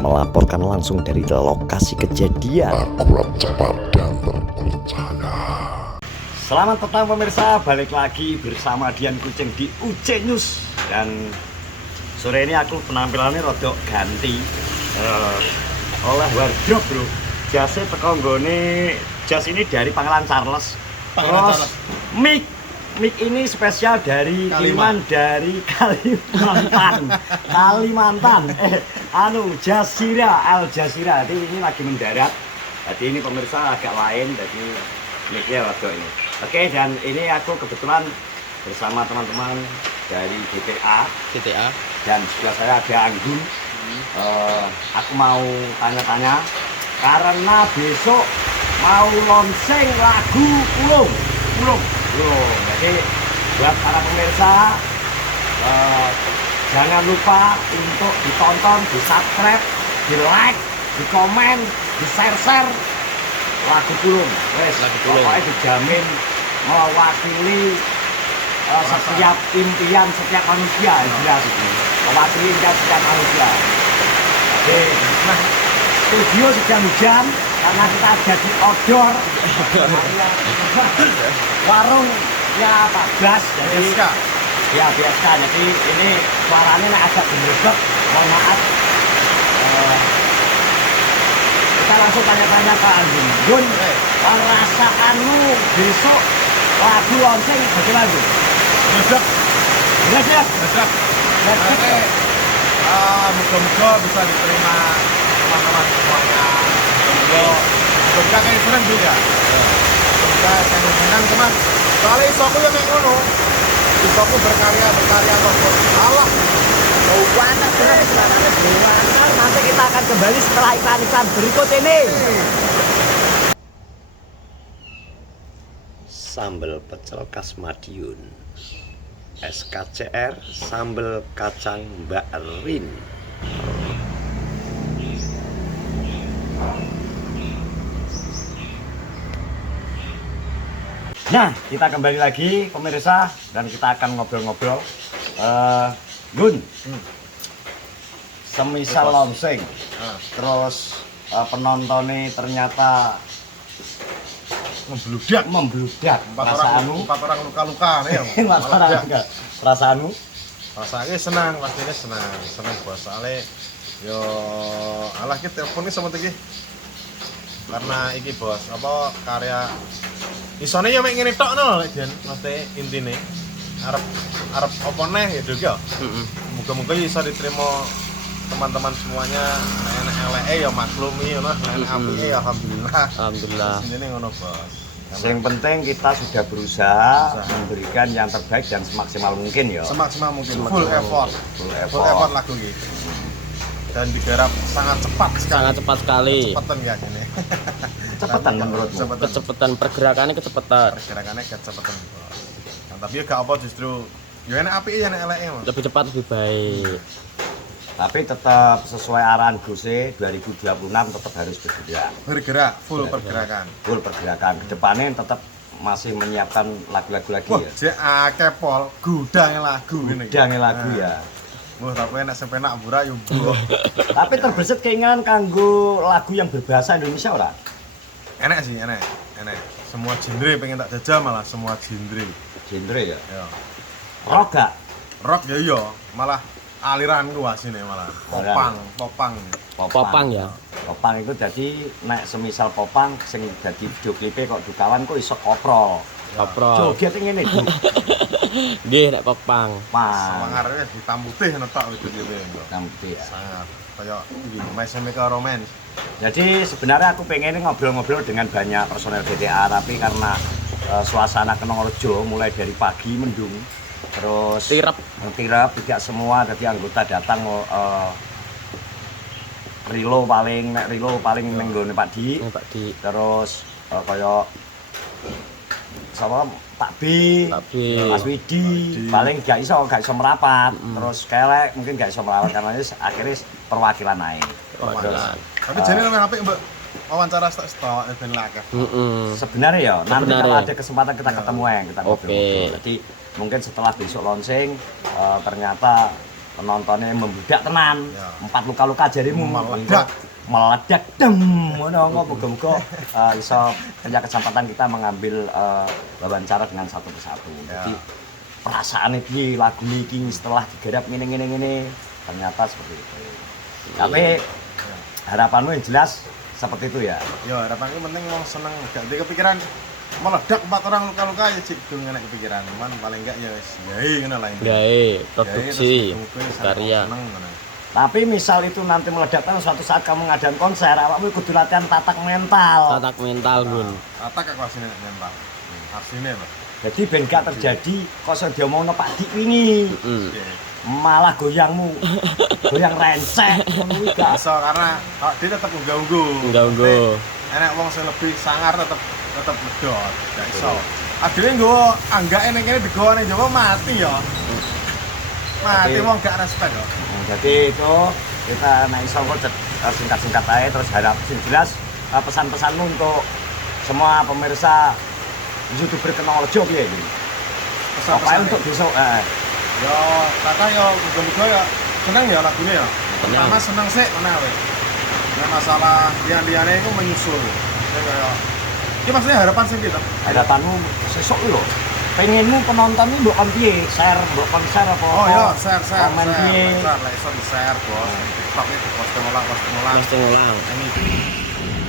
melaporkan langsung dari lokasi kejadian. Akurat, cepat, dan terpercaya. Selamat petang pemirsa, balik lagi bersama Dian Kucing di UC News. Dan sore ini aku penampilannya rodok ganti oleh wardrobe bro. Jasnya teko nggone, jas ini dari Pangeran Charles. Terus mic ini spesial dari Kalimantan, dari Kalimantan. Jazira, Al Jazeera. Jadi ini lagi mendarat. Jadi ini pemirsa agak lain, jadi mic-nya rodok ini. Oke, dan ini aku kebetulan bersama teman-teman dari BTA dan sebelah saya ada Anggun. Aku mau tanya-tanya karena besok mau launching lagu Pulung. Jadi buat para pemirsa jangan lupa untuk ditonton, di subscribe, di like, di komen, di share lagu Pulung. Pokoknya dijamin mewakili setiap impian setiap manusia, jelas mewakili impian setiap manusia. Jadi, studio sedang hujan karena kita ada di outdoor warungnya Pak Blas, jadi ya BSK. Jadi ini suaranya agak berbeda, mohon maaf. Kita langsung tanya-tanya ke Anggun. Gun, perasaanmu besok lagu launching bagaimana? Meledak. Moga-moga bisa diterima teman-teman semuanya. Semoga kayak senang juga. Semoga kayak senang teman. Soalnya isoku yang ngono. Isoku berkarya ataupun Allah. Oh, panas bener serangannya bro. Nanti kita akan kembali setelah iklan berikut ini. Sambal pecel khas Madiun, SKCR sambal kacang Mbak Rin. Nah, kita kembali lagi pemirsa dan kita akan ngobrol-ngobrol. Gun, semisal launching, terus penontonnya ternyata membludak. Empat orang luka-luka nih ya. Perasaanmu? Rasanya senang, pastinya senang bos. Soalnya yo alah kita telepon ini sama iki. Karena iki bos, apa karya isone yo mek ngene tok no lek jan mesti intine. Arep apa neh gitu ya. Moga-moga iso diterima teman-teman semuanya, anak-anak eleke ya maklumi ya lah, anak apike ya alhamdulillah. Sini ngono bos. Yang penting kita sudah berusaha memberikan yang terbaik dan semaksimal mungkin ya. Semaksimal mungkin. Full effort lagu ini. Dan digarap sangat cepat sekali. Cepetan enggak gini. Cepetan menurutmu? Kecepatan pergerakannya kecepatan. Tapi ya gak apa justru ya enak apike ya enak eleke. Lebih cepat lebih baik. Tapi tetap sesuai arahan Guse 2026 tetap harus bergerak full pergerakan. Kedepannya tetap masih menyiapkan lagu-lagu lagi. Wah, ya. Jek akeh pol gudange lagu ngene. Ya. Wah, tapi enak sampe nak bura yo. Tapi terbesit keinginan kanggo lagu yang berbahasa Indonesia ora? Enak sih, enak. Semua genre pengen tak jajah malah semua genre. Genre ya? Ya. Rock gak? Rock ya iya, malah aliran ku asine malah. Popang ya. Popang itu jadi nek semisal popang sing dadi video klipe kok dukawan kok iso koprol. Joget ngene iki. Nggih nek popang. Semangarnya hitam putih netok itu gitu. Hitam putih ya. Sangat kayak iki Chemical Romance. Jadi sebenarnya aku pengen ngobrol-ngobrol dengan banyak personel BTA, tapi karena suasana Kenongorjo mulai dari pagi mendung, terus tirap tidak semua, jadi anggota datang Rilo paling nenggone Pak Di. Terus kayak sama Pak B, Mas Widi, paling gak iso merapat. Terus kelek mungkin gak iso merapat karena akhirnya perwakilan naik. Tapi jadi lebih apik Mbak wawancara stok ben lakeh. Sebenarnya ya, nanti kalau ada kesempatan kita ketemu kita ngobrol. Oke. Jadi mungkin setelah besok launching ternyata penontonnya membludak tenan. Ya. 4 luka-luka jarimu Meledak. meledak dem ngono muga-muga iso punya kesempatan kita mengambil wawancara dengan satu persatu. Ya. Jadi perasaan iki lagu iki setelah digarap ngene ternyata seperti itu. Tapi harapanmu yang jelas seperti itu ya. Yo harapanku penting wong seneng gak duwe kepikiran meledak 4 orang luka-luka ya cik dung enek kepikiran. Cuman paling enggak ya wis gawe ngono lah ini. Gawe produksi karya. Seneng ngono. Tapi misal itu nanti meledakkan suatu saat kamu ngadain konser, awakmu kudu latihan tatak mental. Tatak mental, Gun. Atak aku asine mental. Asine lho. Jadi ben gak terjadi kok sing diomongno Pak Dik wingi. Malah goyangmu. Goyang rencek ngono kuwi gak. Iso karena dia tetep unggah-ungguh. Unggah-ungguh. Enek wong sing lebih sangar tetep medhot. Gak iso. Adine nggo anggake ning kene digawa ning Jawa mati ya. Mati Jadi- wong gak respect kok. Jadi itu kita naik iso kok singkat-singkat aja terus harap sing jelas pesan-pesanmu untuk semua pemirsa YouTuber Kenaljo piye iki. Apa untuk besok Yo, kata yo muga-muga ya seneng ya lagunya ya. Pertama seneng sih mana we. Nah, masalah lian-liane itu menyusul. Ya kayak iki maksudnya harapan sing kita. harapanmu sesuk lho. Pengenmu penonton ini mbok kon piye? Share, mbok kon share apa? Oh iya, share komen piye? Lah iso di share, Bos. TikTok itu posting ulang. Mesti ngulang.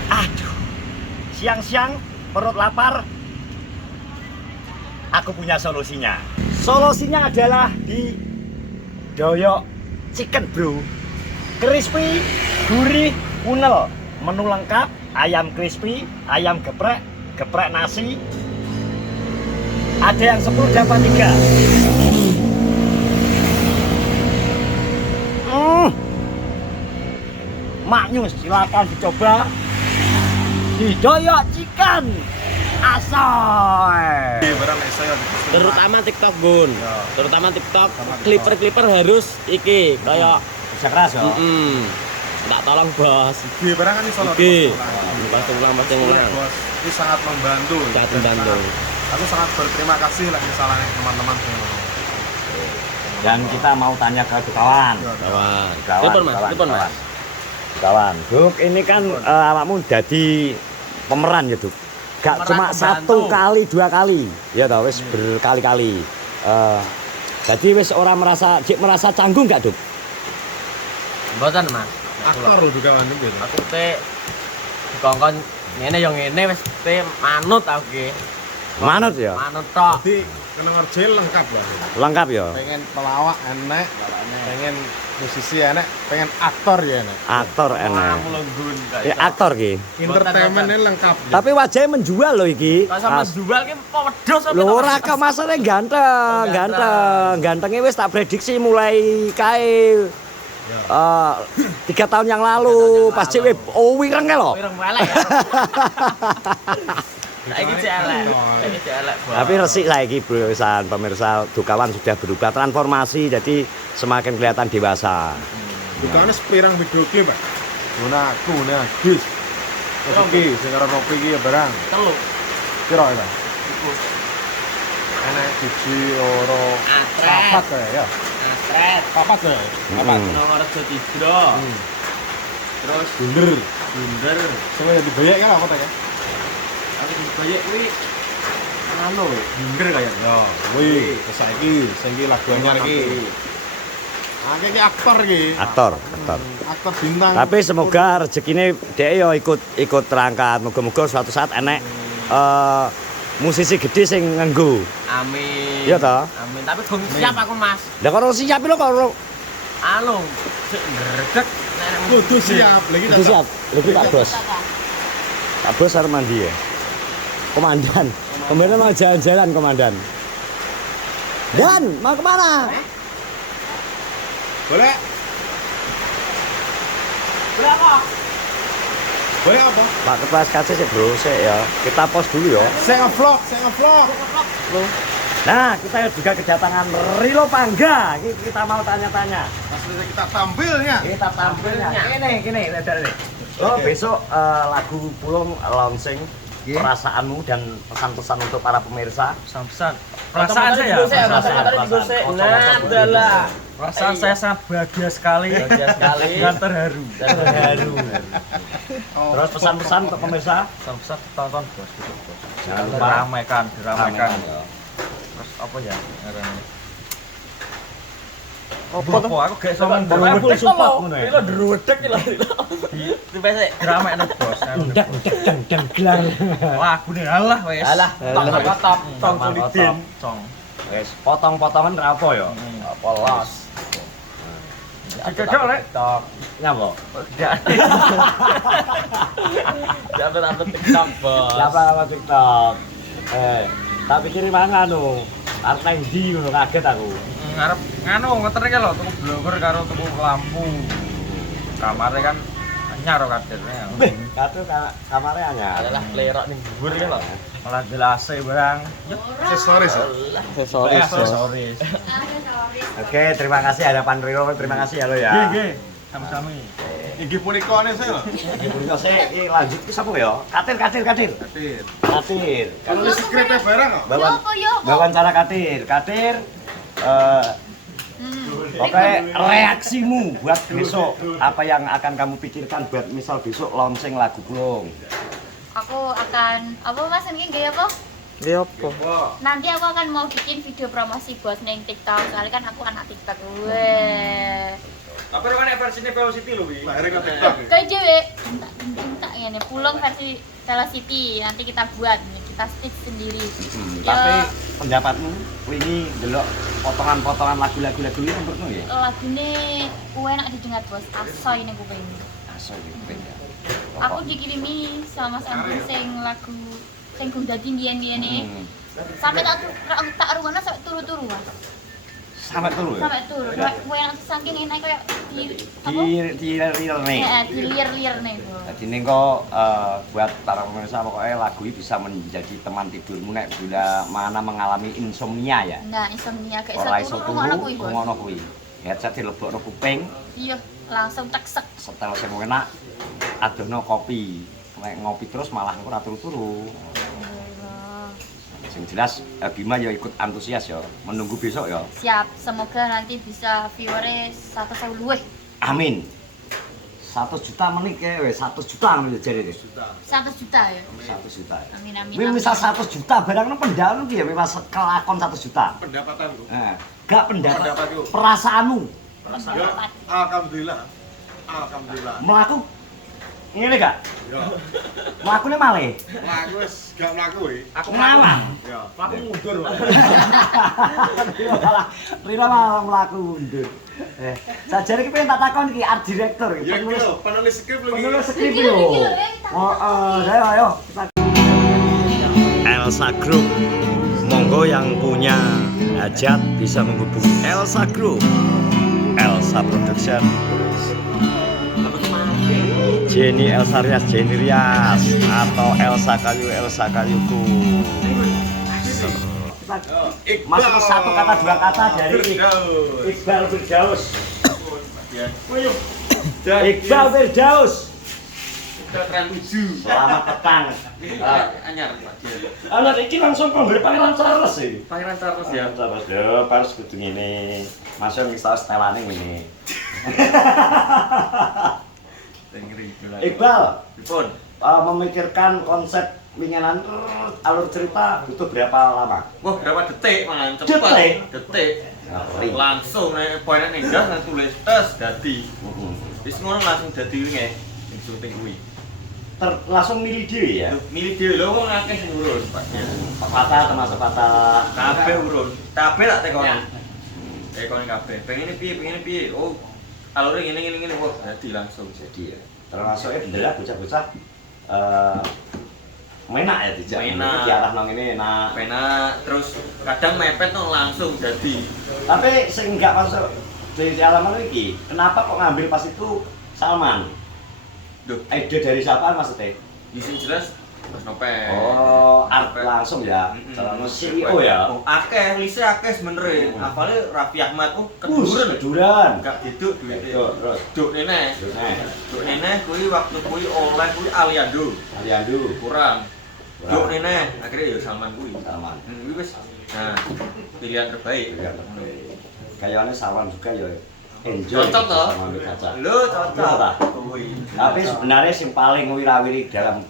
Aduh. Siang-siang perut lapar. Aku punya solusinya. Solusinya adalah di Doyok Chicken Bro. Crispy, gurih, unel. Menu lengkap, ayam crispy, ayam geprek, geprek nasi. Ada yang 10 dapat 3. Maknyus, silakan dicoba. Di Doyok Chicken. Asoy. Barang nek saya di posting. Terutama TikTok, Gun. Ya. Terutama TikTok, Terutama TikTok. clipper-clipper harus iki kayak Bisa keras ya. tak tolong, Bos. Di barang kan iso Iki. ulang. Pasti ulang, pasti Iya, ngulang. Bos. Ini sangat membantu. Sangat Dan membantu. Aku sangat berterima kasih lah misalnya teman-teman semua. Dan kita mau tanya ke kawan. Kawan. Kawan, Telepon, Mas. kawan, Telepon, Mas. kawan. Kawan, Duk, ini kan awakmu jadi pemeran ya, Duk. Gak Pemeran cuma pembantu. 1 kali, 2 kali. Ya toh, wis berkali-kali. Jadi wis orang merasa canggung gak, Duk? Mboten, Mas. Aktor lho juga anu gitu. Aku teh dikongkon ngene yo ngene wis teh manut aku ki. Manut ya? Manut tok. Jadi kena ngerjain lengkap lah. Lengkap ya? Pengen pelawak enek, pengen musisi enek, pengen aktor ya enek. Aktor enak. Kamu lenggun. Ya aktor ki. Entertainmentnya lengkap. Tapi wajahnya menjual loh iki. Kok sama jual ki wedhus apa? Lho ora kok masane ganteng, Gantengnya wis tak prediksi mulai kae 3 tahun yang lalu pas cewek wireng ke lho. Pirang elek ya. Saiki cek elek. Saiki cek elek. Bos. Tapi resik saiki pemirsa Dukawan sudah berubah transformasi jadi semakin kelihatan dewasa. Bukannya sepirang video klip, Pak. Guna, bis. Terus iki sing karo Ropi iki ya barang. Telu. Piro ya? Enek siji loro Atret. papat kae ya. Astret. Papat kae. Nomor 3. Terus Bunder. bunder. Sing ya dibayek kan apa ta ya? Aku dibayek kuwi anu bunder kayak. Ya, kuwi saiki sing iki lagu anyar iki. Iki aktor iki. Aktor. Aktor bintang. Tapi semoga rezekine dhek yo ikut terangkat. Moga-moga suatu saat enek musisi gede sing nganggo. Amin. Iya toh? Amin. Tapi gong siap aku, Mas. Lah karo siap lho karo Anu, sik ngredeg nek kudu siap. Lagi itu siap. Lagi Pak Bos. Pak Bos arep mandi ya. Komandan. Kemarin mau jalan-jalan komandan. Dan mau kemana? Boleh? berapa? Boleh apa? Pak Ketua SKC sih bro, sih ya. Kita pos dulu ya. Saya nge-vlog. Nah, kita juga kedatangan Rilo Pangga. Kita mau tanya-tanya. Maksudnya kita tampilnya. Kita tampilnya. Gini, lihat ini. Oh, Oke. besok lagu Pulung launching perasaanmu dan pesan-pesan untuk para pemirsa. Pesan-pesan. Perasaan saya. Nah, adalah. Perasaan saya sangat bahagia sekali. Dan terharu. Terus pesan-pesan untuk pemirsa. Pesan-pesan tonton bos, gitu, bos. Jangan lupa Diramaikan. ya. Terus apa ya? Ngarannya? Apa tuh? Aku gak iso ngomong Pokoknya full support ngono ya. Ini lo derudek ini lo. Dipesek. Diramaikan bos. Ndak dang gelang. Lagu nih alah wes. Alah, top. Tong Tong solidin. Tong. Wes potong-potongan ra apa ya? Apa los? Cocok lek. Top. Nyapa? Jangan upload TikTok, Bos. Lapa TikTok. Tak pikir mangan no. Arep nang ndi ngono kaget aku. Ngarep nganu ngeter iki lho tuku blower karo tuku lampu. Kamare kan anyar kadirnya. Kate kamare anyar. Adalah lerok ning dhuwur iki lho. Malah jelas barang. Aksesoris ya. Aksesoris. Oke, terima kasih hadapan Rio, terima kasih ya lo ya. Nggih. Sami-sami. Inggih punika ane saya lho. Iki punika iki lanjut ki sapa ya? Katir. Katir. Katir. Kan nulis skripnya barang kok. Wawancara Katir. Katir oke, reaksimu buat besok apa yang akan kamu pikirkan buat misal besok launching lagu Blong? Aku akan apa mas ini gaya apa? Nanti aku akan mau bikin video promosi buat neng TikTok soalnya kan aku anak TikTok gue. Tapi rupanya versinya Velocity lho, Wi. Lahirnya ke TikTok. Kayak cewek, tak ya nih pulang versi Velocity nanti kita buat nih kita stitch sendiri. Tapi pendapatmu ini delok potongan-potongan lagu-lagu ini menurutmu ya? Lagunya gue enak didengar bos, asoy nih gue pengen. Aso iki ya. Aku dikirimi sama Sandra sing lagu sing gue dadi biyen-biyen nih. Sampai tak ruwana sampai turu-turu mas. Sampai turu ya? Sampai turu. Gue yang saking enak kayak di apa? Di real nih. Ya, di lir-lir nih. Jadi ini kok buat para pemirsa pokoknya lagu ini bisa menjadi teman tidurmu nek bila mana mengalami insomnia ya. Nah, insomnia kayak Ora iso satu turu, ngono kuwi, Bos. ngono kuwi. Headset dilebokno kuping, Iya, langsung teksek. setel sing enak, adono kopi. Nek ngopi terus malah engko ora turu-turu. Sing jelas Bima ya ikut antusias ya, menunggu besok ya. Siap, semoga nanti bisa viewernya 100.000 luwih. Amin. 1 juta menit kayak wes 1 juta ngono jadi deh. 100 juta ya. 1 juta. Amin amin. Wih misal 100 juta barangnya pendapatmu piye misal kelakon 1 juta. Pendapatanku. Gak pendapat. Pendapatku. Perasaanmu Ya, alhamdulillah. melaku ngene gak? Ya. Mlakune malih. Mlaku wis gak mlaku we. Aku Ngawang. Ya. Aku mundur. Rila malah mlaku mundur. Sajane iki pengen tak takon iki art director iki Ya iki lho, penulis skrip lho iki. penulis skrip yo. Ayo Elsa Group. Monggo yang punya hajat bisa menghubungi Elsa Group. Elsa Production. Jenny Elsa Rias, Jenny Rias atau Elsa Kayuku. Masuk satu kata dua kata dari Iqbal Firdaus. Iqbal Firdaus. Selamat petang. Anyar Pak Dian. Anak iki langsung pemberi Pangeran Charles sih. Pangeran Charles ya. Charles yo, harus kudu ngene. Masuk wis tau setelane ngene. Iqbal, Pripun? memikirkan konsep winginan alur cerita butuh berapa lama? Wah, berapa detik malah cepet. Detik? Detik. Ngeri. Langsung nek poinnya nindas nang tulis tes dadi. Wis ngono langsung dadi wingi sing syuting kuwi. Langsung milih dhewe ya. Milih dhewe lho wong akeh sing urus, Pak. Patah termasuk patah. Kabeh urus. Kabeh tak tekoni. Tekoni kabeh. Pengen piye? Oh, alure ngene. Wah, dadi langsung jadi. Jadi ya, termasuknya bendera bocah-bocah menak ya dijak. Menak. Di arah nang ini enak. Pena terus kadang mepet tuh langsung jadi. Tapi sing enggak masuk di alaman iki, kenapa kok ngambil pas itu Salman? Duh, Ide dari siapa maksudnya? di sini jelas Mas Nopel. Oh, art langsung ya. Calon CEO ya. Oh, akeh, lise akeh sebenere. Apale Raffi Ahmad keduren. Keduren. Enggak diduk duwite. Terus. Duk nene. Nah, Duk nene kuwi waktu kuwi oleh kuwi Aliando. Aliando. Kurang. Duk nene, akhirnya ya Salman kuwi. Salman. Kuwi wis. Nah, pilihan terbaik. Kayaknya Salman juga ya enjoy Cocok toh? sama Mie Kacang. Lho, cocok. Iya, tapi sebenarnya yang paling wirawiri dalam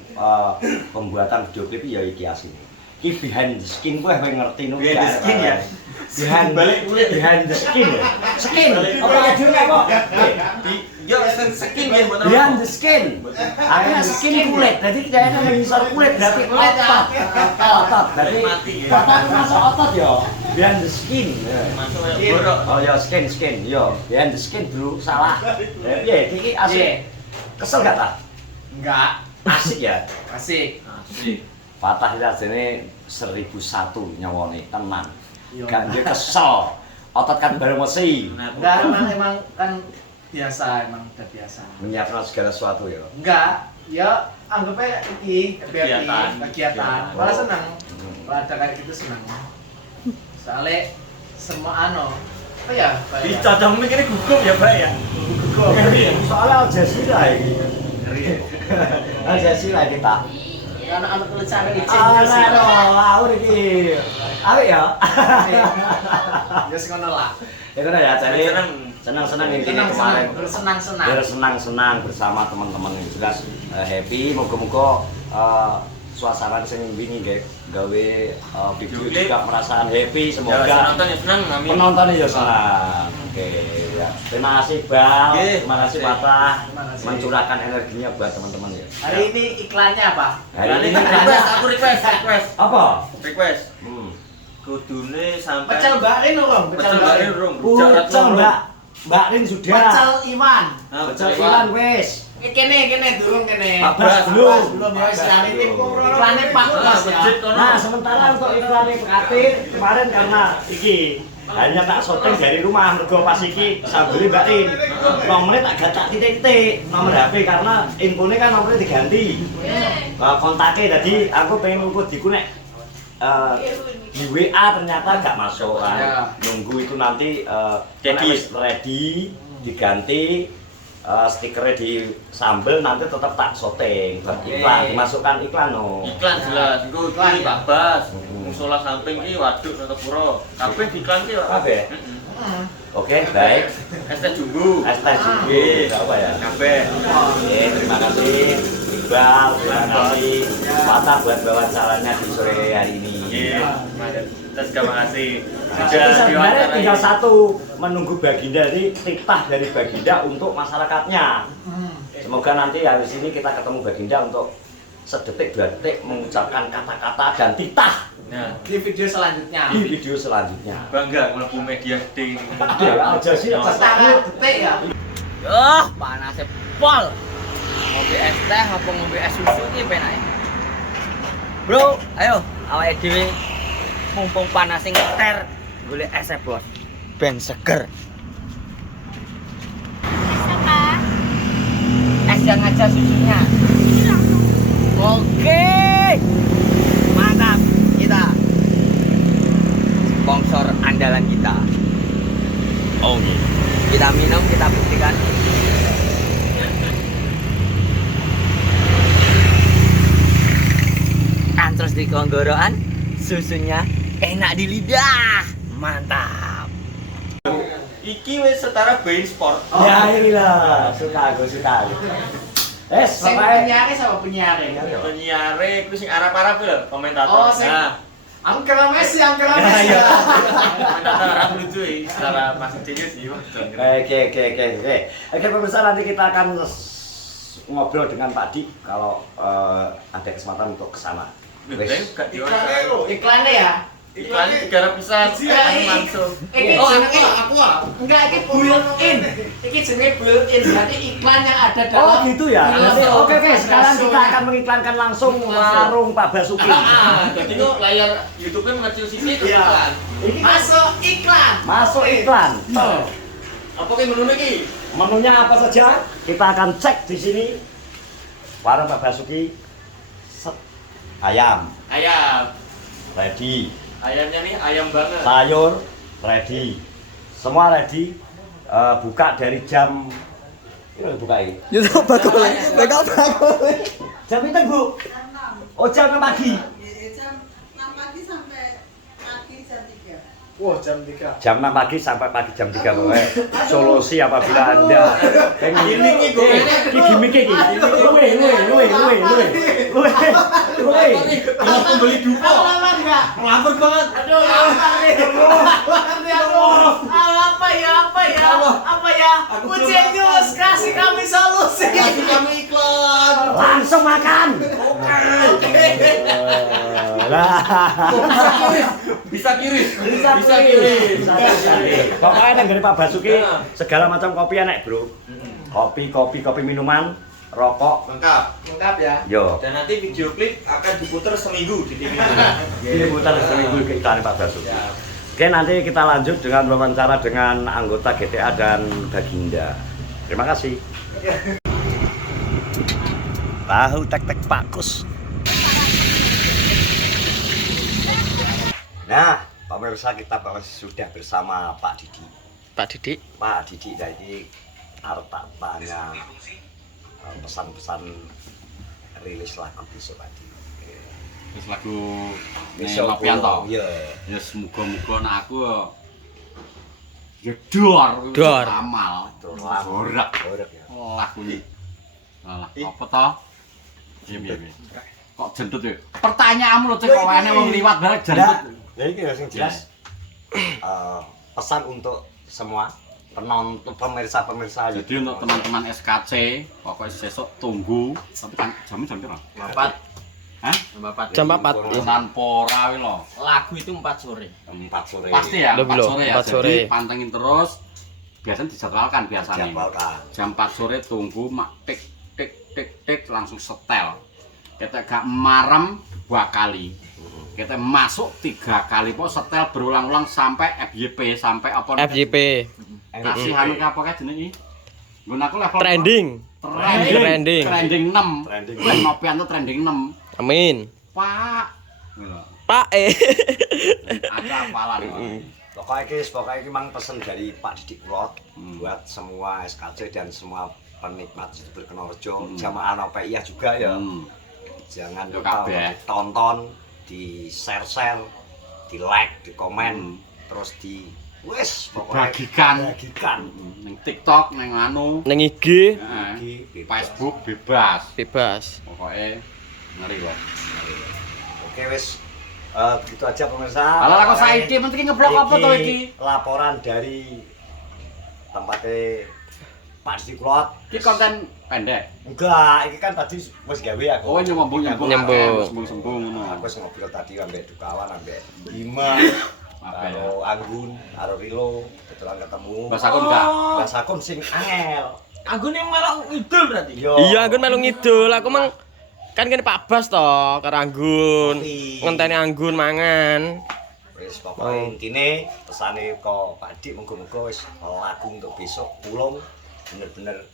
pembuatan video klip ya iki asine. Iki behind the skin gue ngerti nu. Behind the skin ya? Behind the skin ya? Skin? Apa aja nggak kok? Yo skin ya bener. Behind the skin. Akhirnya skin kulit. Jadi kita yang ngisor kulit berarti otot. Otot. Berarti Mati ya. otot masuk otot ya. Behind the skin. Masuk ya borok. Oh ya skin yo. Behind the skin bro salah. Ya iki asik. Kesel gak tak? Enggak, Asik ya. asik. Asik. Patah ya jane 1001 nyawone tenan. Gak dia kesel. Otot kan bareng mesti. Enggak, emang kan biasa, emang udah biasa. Menyiapkan segala sesuatu ya. Enggak, ya anggapnya ini Kegiatan. kegiatan. Malah senang. Kalau ada kayak gitu senang. Soalnya semua apa ya? Dicocok mikirnya gugup ya, Pak ya. Gugup. Soalnya Al Jazeera ini. Ngeri ya. Al Jazeera kita. Anak-anak tulisannya di Laur iki. Apik ya. Ya sing ngono lah. Ya kan ya jadi Senang. senang-senang intinya kemarin. Bersenang-senang. Bersenang-senang bersama teman-teman yang jelas happy. Moga-moga suasana sing wingi gawe video juga merasakan happy. Semoga Penonton ya senang, amin. penontonnya ya senang. Oke, ya. Terima kasih Bang. Oke, Terima kasih terima Patah Terima kasih. mencurahkan energinya buat teman-teman ya. Hari ini iklannya apa? Hari ini request, aku request. apa? Request. Hmm. Kudune sampai Pecel Mbak Rin urung, Pecel Bali urung. Pecel Mbak Rin sudah. Pecel Iwan. Nah, Pecel Iwan wes. Kene durung kene. Pak Bas belum. Belum ya, sekarang ini iklannya Pak Bas ya. Nah, sementara untuk iklan PKT kemarin karena iki hanya tak syuting dari rumah mergo pas iki sambeli Mbak Rin. Nomornya tak gacak titik-titik nomor HP karena infonya kan nomornya diganti. Kontaknya tadi aku pengen ngumpul diku nek di WA ternyata nggak masuk kan. Ya. Nunggu itu nanti Jadi. ready diganti stikernya di sambel nanti tetap tak syuting buat iklan dimasukkan iklan no. iklan jelas. Engko Iklan, iki ya. Pak Bas. Musola samping iki waduk Notopuro. Kabeh diiklan ki, Pak. Kabeh? Oke, baik. ST Jumbo. Hashtag juga, Nggih. apa ya? Kabeh. Oke, terima kasih Iqbal, terima kasih Patah buat wawancaranya di sore hari ini. Nggih. Terima kasih. Nah, Sudah itu sebenarnya diwawancarai. tinggal satu menunggu Baginda ini titah dari Baginda untuk masyarakatnya. Semoga nanti habis ini kita ketemu Baginda untuk sedetik dua detik mengucapkan kata-kata dan titah Nah, Di video selanjutnya. di video selanjutnya. bangga mlebu media gede ini. Gede aja sih, Setengah detik ya. Panasnya pol. Ngopi es teh apa ngopi es susu iki penake. Bro, ayo awake dhewe mumpung panas ngeter golek es bos. Ben seger. Apa? Es yang aja susunya. Oke. Mantap kita. Sponsor andalan kita. Oke. Kita minum, kita buktikan. Kan terus di tenggorokan, susunya enak di lidah. Mantap. Iki wis setara Bein Sport. Ya inilah, suka aku. Sing penyiare sama penyiare. Penyiare kuwi sing Arab-Arab kuwi lho, komentator. Oh, sing- Nah, Angkara Messi, Angkara Messi. komentator Arab lucu iki, secara Mas Jenius sih. Oke pemirsa, nanti kita akan ngobrol dengan Pak Dik kalau ada kesempatan untuk kesana. Wes. Gak diwawancara. Iklannya ya. Iklan digarap pisan langsung. Ini jenenge enggak ini built-in. Ini jenenge built-in. Berarti iklan yang ada dalam. Oh gitu ya. Nanti, Langsung. oke, sekarang kita akan mengiklankan langsung warung Pak Basuki. Jadi kok layar YouTube-nya mengecil sedikit Iya. iklan. Ini Masuk iklan. masuk iklan. Apa ki menu iki? Menunya apa saja? Kita akan cek di sini. Warung Pak Basuki. Set. Ayam Ayam. ready. Ayamnya nih ayam banget. Sayur ready. Semua ready. Buka dari jam ini buka ini. Yo bakul. Bakal bakul. Jam itu Bu. Oh, jam 6 pagi. Jam 6 pagi sampai pagi jam 3. Wah, jam 3. Jam 6 pagi sampai pagi jam 3 pokoknya. Solusi apabila Anda pengen gimmick iki. Luwe. Kalau pembeli dupo. Ngelamar banget. Aduh, apa ya? Genius, kasih kami solusi. Kasih kami iklan. Langsung makan. Bisa kiris. Pokoknya nang ngene Pak Basuki segala macam kopi enak, Bro. Kopi minuman, rokok Lengkap ya. yo. Dan nanti video klip akan diputar seminggu di TV. Ini putar seminggu ke iklan Pak Basuki. Oke, nanti kita lanjut dengan wawancara dengan anggota GTA dan Baginda. Terima kasih. Tahu tek-tek Pak Kus. Nah, pemirsa kita sudah bersama Pak Didi. Pak Didi jadi arep tak tanya pesan-pesan rilis lagu besok tadi. Terus lagu Besok Nopian to. Iya. Ya semoga-moga nek aku ya dor amal. Borak ya. lagunya. Alah, apa to? Piye. Kok jentut ya? Pertanyaanmu lho cek kok wong liwat bareng jentut. Ya ini yang jelas. Pesan untuk semua penonton pemirsa. Jadi untuk teman-teman SKC, pokoknya sesuk tunggu tapi kan jam pira? 4. Hah? Jam 4. Tanpa ora wi lho. Lagu itu 4 sore. 4 sore. Pasti ya, 4 sore ya. 4 sore. Jadi pantengin terus. Biasanya dijadwalkan biasanya. Dijadwalkan. Jam 4 sore tunggu mak tik langsung setel. Kita gak marem 2 kali. Kita masuk 3 kali kok setel berulang-ulang sampai FYP sampai apa FYP. kasih anu apa kae jenenge? Nggon aku level Trending. 6. Trending. Nopian tuh trending 6. Amin. Pak. Pak Ada apalan. Pokoknya ini memang pesan dari Pak Didi Kulot buat semua SKC dan semua penikmat YouTuber Kenorejo, jamaah Nopia juga ya. Jangan lupa tonton, di share, di like, di komen, terus di bagikan ning TikTok, ning anu, ning IG, Facebook bebas. Pokoknya ngeri kok. Oke wis gitu aja pemirsa. Ala kok saiki penting ngeblok apa to iki? Laporan dari tempatnya Pak Didi Kulot. Iki konten pendek. Enggak, ini kan tadi wis gawe aku. Oh, nyembung. Sembung ngono. Aku wis ngobrol tadi ambek Dukawan ambek Bima. Karo Anggun, karo Rilo, kebetulan ketemu. Mas Akun enggak? Mas Akun sing angel. Anggun yang melok ngidul berarti. Iya, Anggun melok ngidul. Aku mang kan kene Pak Bas to, karo Anggun. Ngenteni Anggun mangan. Wis pokoke intine pesane kok Pak Dik monggo-monggo wis lagu untuk besok pulung bener-bener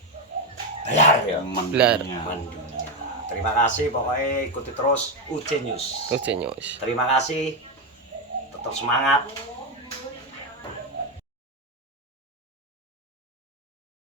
bayar ya. Belar. Mendunia. Terima kasih pokoknya ikuti terus UC News. UC News. Terima kasih. Tetap semangat.